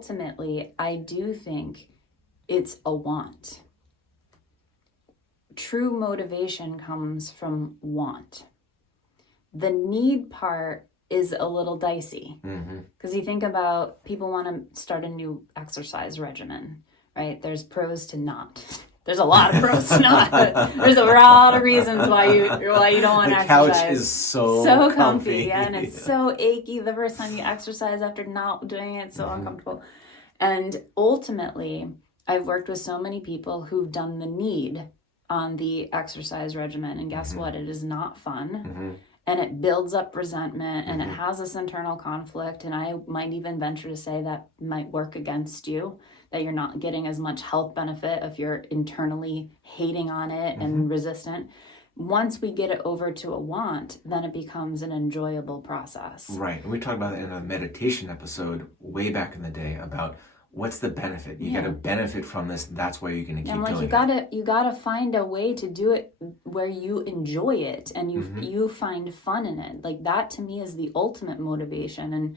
ultimately, I do think it's a want. True motivation comes from want. The need part is a little dicey, because you think about people want to start a new exercise regimen, right? There's pros to not. There's a lot of pros to not. There's a lot of reasons why you don't want to exercise. The couch is so comfy, yeah, and it's so achy the first time you exercise after not doing it. It's so uncomfortable. And ultimately, I've worked with so many people who've done the need on the exercise regimen, and guess what? It is not fun. And it builds up resentment, and it has this internal conflict. And I might even venture to say that might work against you, that you're not getting as much health benefit if you're internally hating on it and resistant. Once we get it over to a want, then it becomes an enjoyable process. Right. And we talked about it in a meditation episode way back in the day about what's the benefit. You got to benefit from this. That's why you're going to keep doing it. You gotta find a way to do it where you enjoy it and you find fun in it. Like, that to me is the ultimate motivation. And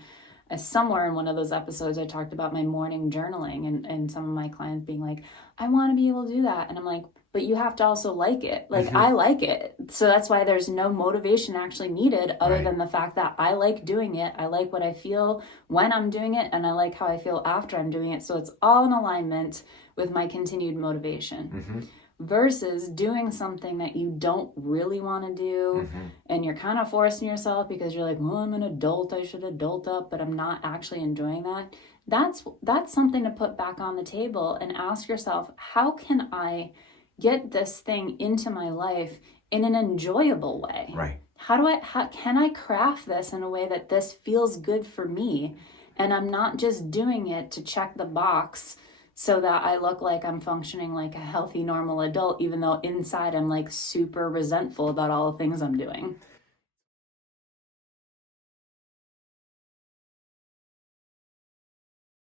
somewhere in one of those episodes, I talked about my morning journaling and some of my clients being like, I want to be able to do that. And I'm like, but you have to also like it. Like, I like it. So that's why there's no motivation actually needed other than the fact that I like doing it. I like what I feel when I'm doing it, and I like how I feel after I'm doing it. So it's all in alignment with my continued motivation. Versus doing something that you don't really want to do, and you're kind of forcing yourself because you're like, well, I'm an adult, I should adult up, but I'm not actually enjoying that. That's something to put back on the table and ask yourself, how can I get this thing into my life in an enjoyable way? Right. How can I craft this in a way that this feels good for me, and I'm not just doing it to check the box so that I look like I'm functioning like a healthy, normal adult, even though inside I'm like super resentful about all the things I'm doing.